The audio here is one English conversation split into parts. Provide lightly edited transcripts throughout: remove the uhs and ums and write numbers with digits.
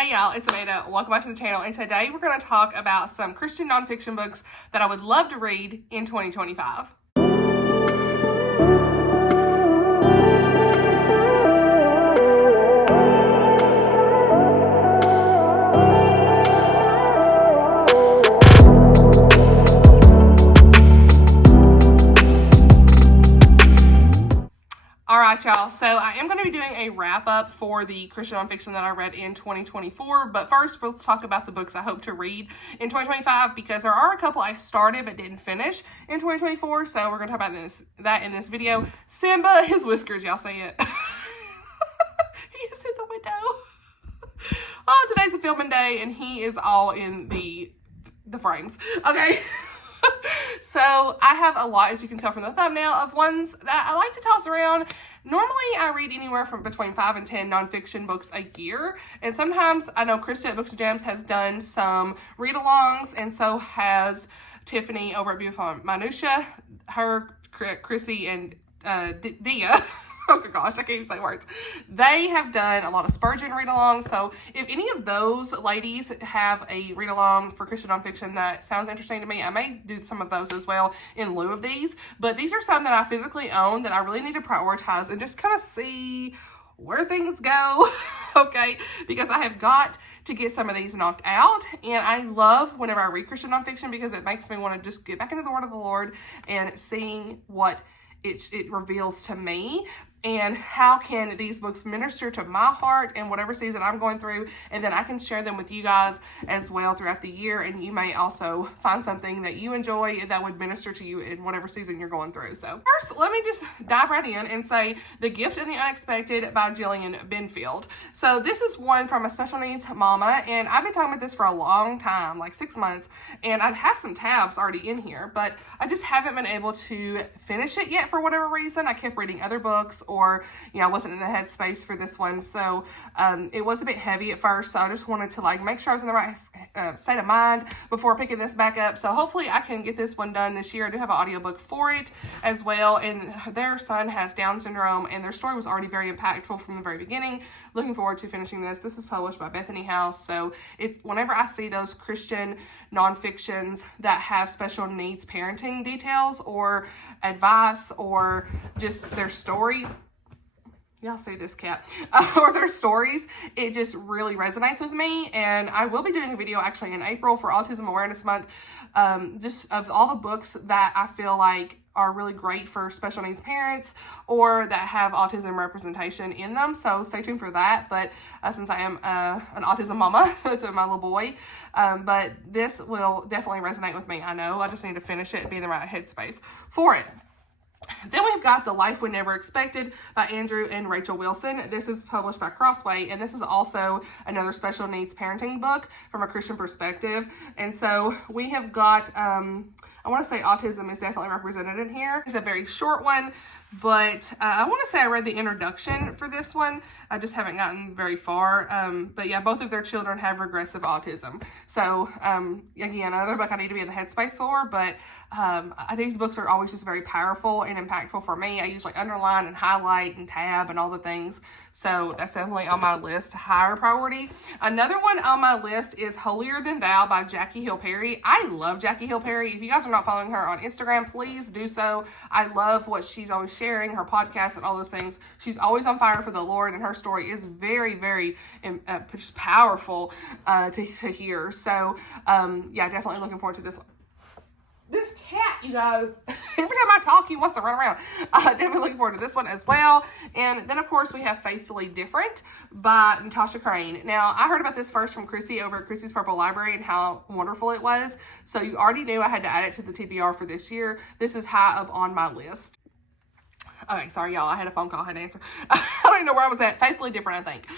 Hey y'all, it's Amanda. Welcome back to the channel, and today we're going to talk about some Christian nonfiction books that I would love to read in 2025. Alright y'all, so I am going to be doing a wrap up for the Christian nonfiction that I read in 2024, but first let's talk about the books I hope to read in 2025, because there are a couple I started but didn't finish in 2024, so we're going to talk about that in this video. Simba, his whiskers, y'all see it? He is in the window. Oh, today's a filming day and he is all in the frames. Okay. So I have a lot, as you can tell from the thumbnail, of ones that I like to toss around. Normally I read anywhere from between 5 and 10 nonfiction books a year, and sometimes I know Kristin at Books and Gems has done some read-alongs, and so has Tiffany over at Beautiful Minutia. Her, Chrissy, and Dia. Oh my gosh, I can't even say words. They have done a lot of Spurgeon read-alongs, so if any of those ladies have a read-along for Christian nonfiction that sounds interesting to me, I may do some of those as well in lieu of these. But these are some that I physically own that I really need to prioritize and just kind of see where things go, okay? Because I have got to get some of these knocked out, and I love whenever I read Christian nonfiction because it makes me want to just get back into the Word of the Lord and seeing what it reveals to me, and how can these books minister to my heart in whatever season I'm going through, and then I can share them with you guys as well throughout the year, and you may also find something that you enjoy that would minister to you in whatever season you're going through. So first, let me just dive right in and say The Gift and the Unexpected by Jillian Benfield. So this is one from a special needs mama, and I've been talking about this for a long time, like 6 months, and I have some tabs already in here, but I just haven't been able to finish it yet for whatever reason. I kept reading other books, or I wasn't in the headspace for this one, so it was a bit heavy at first, so I just wanted to make sure I was in the right state of mind before picking this back up. So hopefully I can get this one done this year. I do have an audiobook for it as well, and their son has Down syndrome, and their story was already very impactful from the very beginning. Looking forward to finishing this. This is published by Bethany House, so it's whenever I see those Christian nonfictions that have special needs parenting details or advice or just their stories, y'all see this cat, or their stories, it just really resonates with me. And I will be doing a video actually in April for Autism Awareness Month, just of all the books that I feel like are really great for special needs parents or that have autism representation in them. So stay tuned for that. But since I am an autism mama to my little boy, but this will definitely resonate with me. I know I just need to finish it and be in the right headspace for it. Then we've got The Life We Never Expected by Andrew and Rachel Wilson. This is published by Crossway, and this is also another special needs parenting book from a Christian perspective. And so we have got, I want to say autism is definitely represented in here. It's a very short one, but I want to say I read the introduction for this one. I just haven't gotten very far. But yeah, both of their children have regressive autism. So again, another book I need to be in the headspace for, but these books are always just very powerful and impactful for me. I usually underline and highlight and tab and all the things. So that's definitely on my list, higher priority. Another one on my list is Holier Than Thou by Jackie Hill Perry. I love Jackie Hill Perry. If you guys are not following her on Instagram, please do so. I love what she's always sharing, her podcast and all those things. She's always on fire for the Lord, and her story is very, very just powerful to hear. So yeah, definitely looking forward to this one. This cat, you guys, every time I talk, he wants to run around. Definitely looking forward to this one as well. And then, of course, we have Faithfully Different by Natashia Crain. Now, I heard about this first from Chrissy over at Chrissy's Purple Library and how wonderful it was. So you already knew I had to add it to the TBR for this year. This is high up on my list. Okay, sorry, y'all. I had a phone call I had to answer. I don't even know where I was at. Faithfully Different, I think.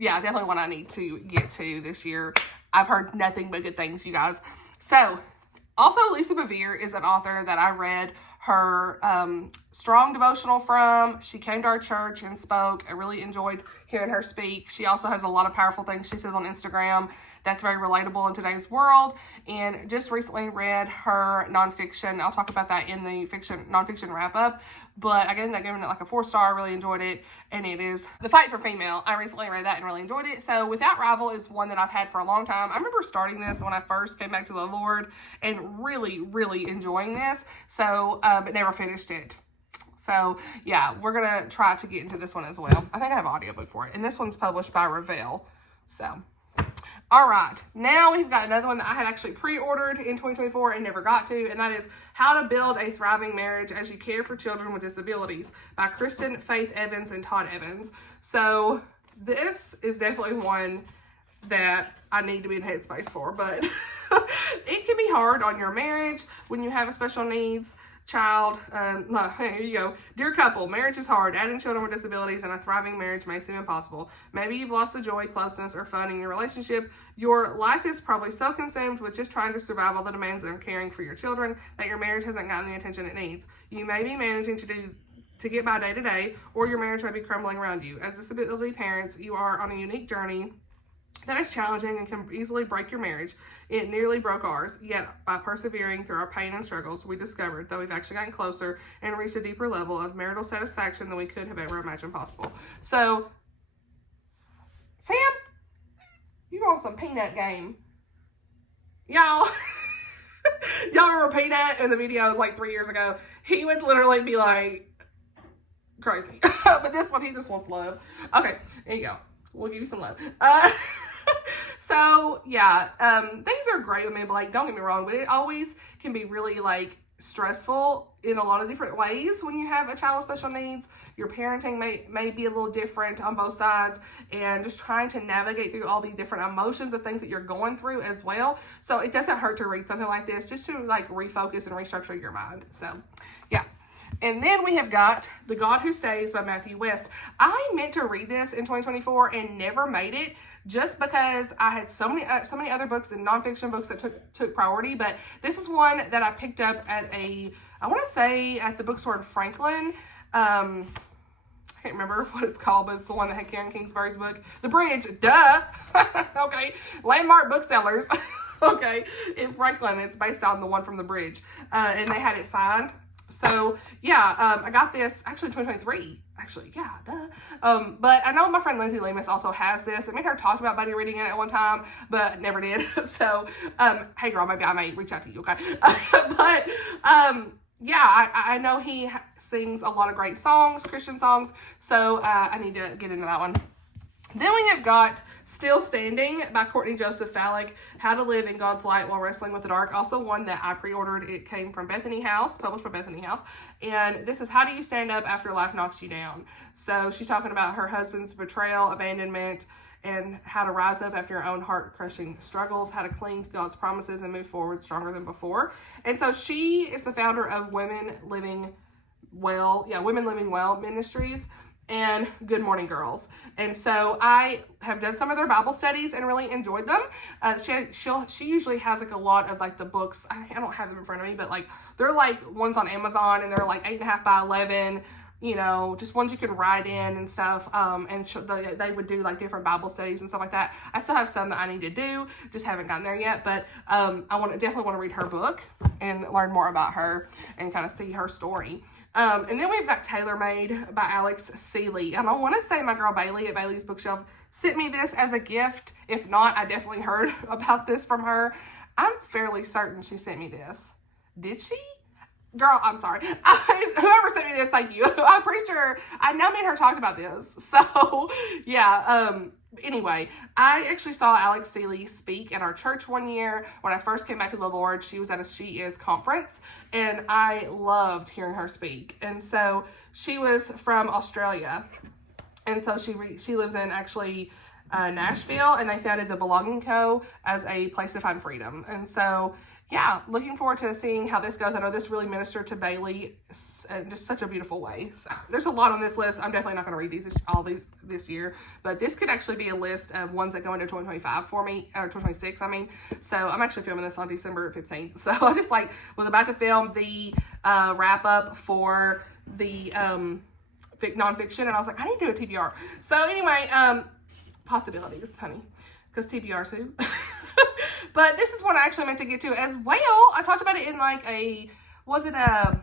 Yeah, definitely one I need to get to this year. I've heard nothing but good things, you guys. So, also, Lysa Bevere is an author that I read her strong devotional from. She came to our church and spoke. I really enjoyed hearing her speak. She also has a lot of powerful things she says on Instagram that's very relatable in today's world. And just recently read her nonfiction. I'll talk about that in the nonfiction wrap up. But I ended up giving it like a 4-star. Really enjoyed it. And it is The Fight for Female. I recently read that and really enjoyed it. So Without Rival is one that I've had for a long time. I remember starting this when I first came back to the Lord and really, really enjoying this. So, but never finished it. So, yeah, we're going to try to get into this one as well. I think I have an audiobook for it. And this one's published by Referral. So, all right. Now we've got another one that I had actually pre-ordered in 2024 and never got to. And that is How to Build a Thriving Marriage as You Care for Children with Disabilities by Kristin, Faith Evans, and Todd Evans. So, this is definitely one that I need to be in headspace for. But it can be hard on your marriage when you have a special needs child. Here you go. Dear couple, marriage is hard. Adding children with disabilities and a thriving marriage may seem impossible. Maybe you've lost the joy, closeness, or fun in your relationship. Your life is probably so consumed with just trying to survive all the demands of caring for your children that your marriage hasn't gotten the attention it needs. You may be managing to get by day to day, or your marriage may be crumbling around you. As disability parents, you are on a unique journey that is challenging and can easily break your marriage. It nearly broke ours, yet by persevering through our pain and struggles, we discovered that we've actually gotten closer and reached a deeper level of marital satisfaction than we could have ever imagined possible. So, Sam, you're on some Peanut game. Y'all, y'all remember Peanut in the videos like 3 years ago? He would literally be like crazy. But this one, he just wants love. Okay, there you go. We'll give you some love. So, yeah, things are great with me, but, like, don't get me wrong, but it always can be really, like, stressful in a lot of different ways when you have a child with special needs. Your parenting may be a little different on both sides, and just trying to navigate through all the different emotions of things that you're going through as well. So, it doesn't hurt to read something like this just to, like, refocus and restructure your mind. So, yeah. And then we have got The God Who Stays by Matthew West. I meant to read this in 2024 and never made it just because I had so many other books and nonfiction books that took priority. But this is one that I picked up at I want to say at the bookstore in Franklin. I can't remember what it's called, but it's the one that had Karen Kingsbury's book. The Bridge, duh. Okay. Landmark Booksellers. Okay. In Franklin, it's based on the one from The Bridge. And they had it signed. So, yeah, I got this, actually 2023, actually, yeah, duh. But I know my friend Lindsay Lemus also has this. I made her talk about buddy reading it at one time, but never did. So, hey girl, maybe I may reach out to you, okay? But, yeah, I know he sings a lot of great songs, Christian songs, so I need to get into that one. Then we have got Still Standing by Courtney Joseph Fallick, How to Live in God's Light While Wrestling with the Dark. Also one that I pre-ordered. It came from Bethany House, published by Bethany House. And this is How Do You Stand Up After Life Knocks You Down? So she's talking about her husband's betrayal, abandonment, and how to rise up after your own heart-crushing struggles, how to cling to God's promises and move forward stronger than before. And so she is the founder of Women Living Well Ministries and Good Morning Girls. And so I have done some of their Bible studies and really enjoyed them. She usually has like a lot of like the books. I don't have them in front of me, but like they're like ones on Amazon, and they're like 8.5 by 11, you know, just ones you can write in and stuff. And they would do like different Bible studies and stuff like that. I still have some that I need to do, just haven't gotten there yet. But I definitely want to read her book and learn more about her and kind of see her story. And then we've got Tailormade by Alex Seeley. And I want to say my girl Bailey at Bailey's Bookshelf sent me this as a gift. If not, I definitely heard about this from her. I'm fairly certain she sent me this. Did she? Girl, I'm sorry. Whoever sent me this, thank you. I'm pretty sure I now made her talk about this. So, yeah. Anyway, I actually saw Alex Seeley speak at our church one year when I first came back to the Lord. She was at a She Is conference, and I loved hearing her speak. And so she was from Australia, and so she lives in actually Nashville, and they founded the Belonging Co. as a place to find freedom. And so, yeah, looking forward to seeing how this goes. I know this really ministered to Bailey in just such a beautiful way. So there's a lot on this list. I'm definitely not going to read all these this year, but this could actually be a list of ones that go into 2025 for me, or 2026, I mean. So I'm actually filming this on December 15th. So I just was about to film the wrap up for the nonfiction, and I was like, I need to do a TBR. So anyway, possibilities, honey, because TBR too. But this is one I actually meant to get to as well. I talked about it in like was it a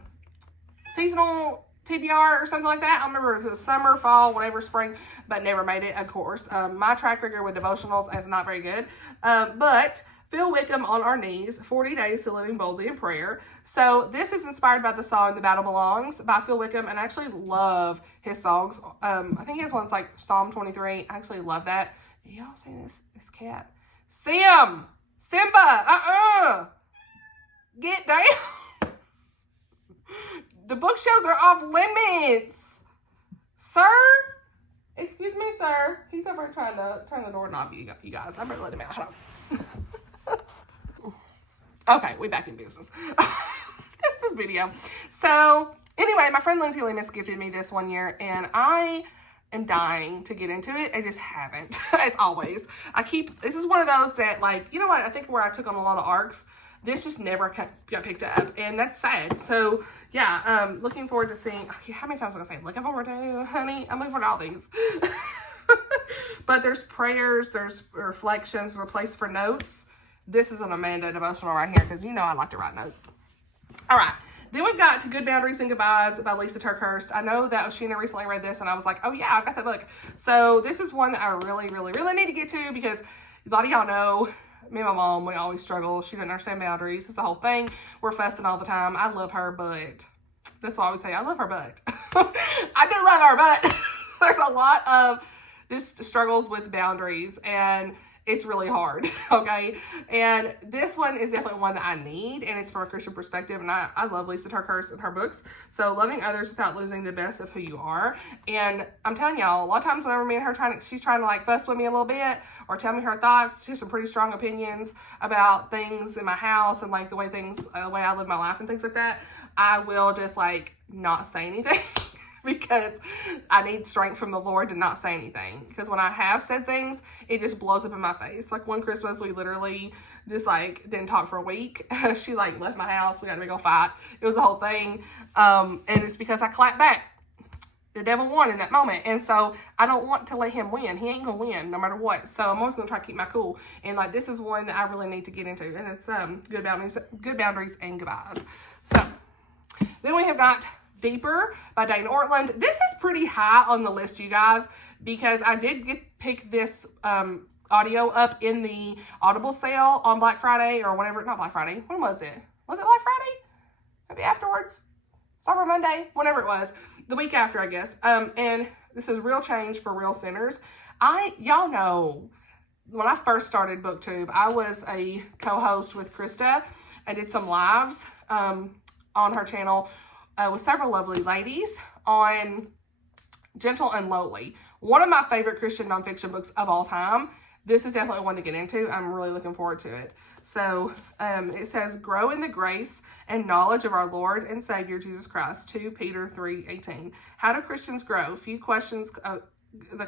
seasonal TBR or something like that? I don't remember if it was summer, fall, whatever, spring, but never made it, of course. My track record with devotionals is not very good. But Phil Wickham, On Our Knees, 40 Days to Living Boldly in Prayer. So this is inspired by the song The Battle Belongs by Phil Wickham, and I actually love his songs. I think he has ones like Psalm 23. I actually love that. Do y'all see this cat? Simba, get down. The bookshelves are off limits. Sir? Excuse me, sir. He's over here trying to turn the doorknob, you guys. I better let him out. Hold on. Okay, we back in business. This video. So, anyway, my friend Lindsay Lemus gifted me this one year, and I am dying to get into it. I just haven't, as always. This is one of those that, like, you know what? I think where I took on a lot of arcs, this just never got picked up, and that's sad. So, yeah, looking forward to seeing, how many times am I going to say, looking forward to, honey? I'm looking forward to all these. But there's prayers, there's reflections, there's a place for notes. This is an Amanda devotional right here, because you know I like to write notes. All right. Then we've got To Good Boundaries and Goodbyes by Lysa Turkhurst. I know that Oshina recently read this, and I was like, oh yeah, I've got that book. So this is one that I really, really, really need to get to, because a lot of y'all know, me and my mom, we always struggle. She didn't understand boundaries. It's the whole thing. We're fussing all the time. I love her, but that's what I always say. I love her, but I do love her, but there's a lot of just struggles with boundaries, and it's really hard, okay? And this one is definitely one that I need, and it's from a Christian perspective, and I love Lysa Turkhurst and her books. So, loving others without losing the best of who you are. And I'm telling y'all, a lot of times whenever me and her she's trying to like fuss with me a little bit, or tell me her thoughts, she has some pretty strong opinions about things in my house, and like the way I live my life and things like that, I will just like not say anything. Because I need strength from the Lord to not say anything. Because when I have said things, it just blows up in my face. Like one Christmas, we literally just like didn't talk for a week. She like left my house. We got to go fight. It was a whole thing. And it's because I clapped back. The devil won in that moment. And so I don't want to let him win. He ain't going to win no matter what. So I'm always going to try to keep my cool. And like this is one that I really need to get into. And it's Good Boundaries and Goodbyes. So then we have got Deeper by Dane Ortlund. This is pretty high on the list, you guys, because I did pick this audio up in the Audible sale on Black Friday or whatever. Not Black Friday. When was it? Was it Black Friday? Maybe afterwards? Cyber Monday? Whenever it was. The week after, I guess. And this is Real Change for Real Sinners. Y'all know, when I first started BookTube, I was a co-host with Krista. I did some lives on her channel with several lovely ladies on Gentle and Lowly. One of my favorite Christian nonfiction books of all time. This is definitely one to get into. I'm really looking forward to it. So it says, grow in the grace and knowledge of our Lord and Savior Jesus Christ. 2 Peter 3:18. How do Christians grow? Few questions the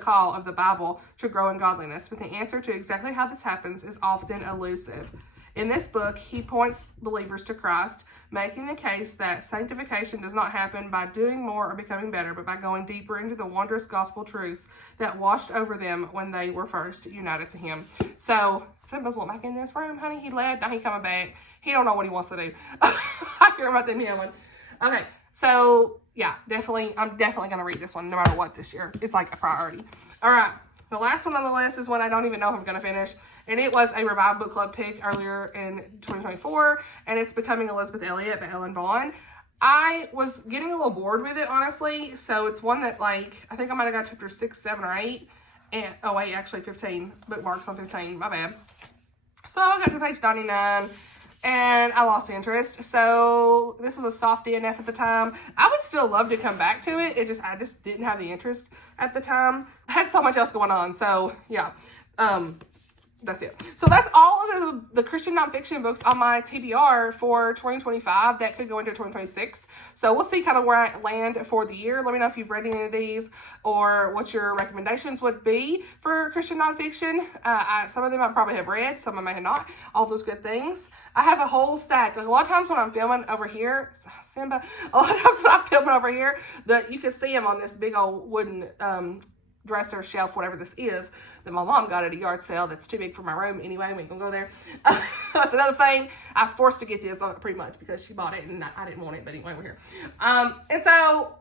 call of the Bible to grow in godliness, but the answer to exactly how this happens is often elusive. In this book, he points believers to Christ, making the case that sanctification does not happen by doing more or becoming better, but by going deeper into the wondrous gospel truths that washed over them when they were first united to him. So, Simba's won't back in this room, honey. He left. Now he coming back. He don't know what he wants to do. I hear about them yelling. Okay, so yeah, I'm definitely going to read this one no matter what this year. It's like a priority. All right, the last one on the list is one I don't even know if I'm going to finish. And it was a Revive Book Club pick earlier in 2024. And it's Becoming Elizabeth Elliott by Ellen Vaughn. I was getting a little bored with it, honestly. So it's one that, like, I think I might have got chapter 6, 7, or 8. And, oh, wait, actually 15. Bookmarks on 15. My bad. So I got to page 99. And I lost interest. So this was a soft DNF at the time. I would still love to come back to it. I just didn't have the interest at the time. I had so much else going on. So yeah. that's it. So that's all of the Christian nonfiction books on my TBR for 2025 that could go into 2026. So we'll see kind of where I land for the year. Let me know if you've read any of these or what your recommendations would be for Christian nonfiction. Some of them I probably have read, some I may have not. All those good things. I have a whole stack. Like a lot of times when I'm filming over here, Simba, a lot of times when I'm filming over here, you can see them on this big old wooden dresser, shelf, whatever this is, that my mom got at a yard sale that's too big for my room anyway. We ain't gonna go there. That's another thing. I was forced to get this pretty much because she bought it and I didn't want it, but anyway, we're here. And so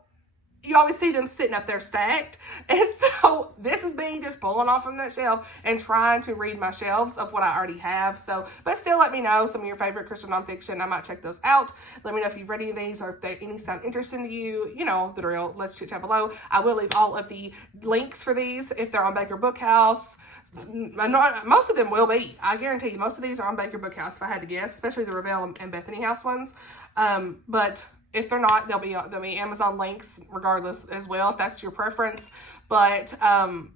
you always see them sitting up there stacked. And so this is me just pulling off from that shelf and trying to read my shelves of what I already have. So, but still let me know some of your favorite Christian nonfiction. I might check those out. Let me know if you've read any of these or if any sound interesting to you. You know the drill. Let's chit chat below. I will leave all of the links for these if they're on Baker Bookhouse. Most of them will be. I guarantee you most of these are on Baker Bookhouse if I had to guess, especially the Revel and Bethany House ones. But if they're not, they'll be Amazon links regardless as well, if that's your preference. But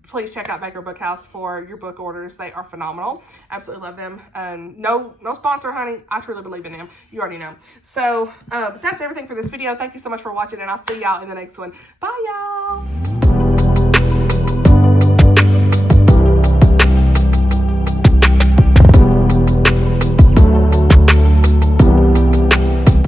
please check out Baker Bookhouse for your book orders. They are phenomenal. Absolutely love them. No sponsor, honey. I truly believe in them. You already know. So that's everything for this video. Thank you so much for watching, and I'll see y'all in the next one. Bye, y'all.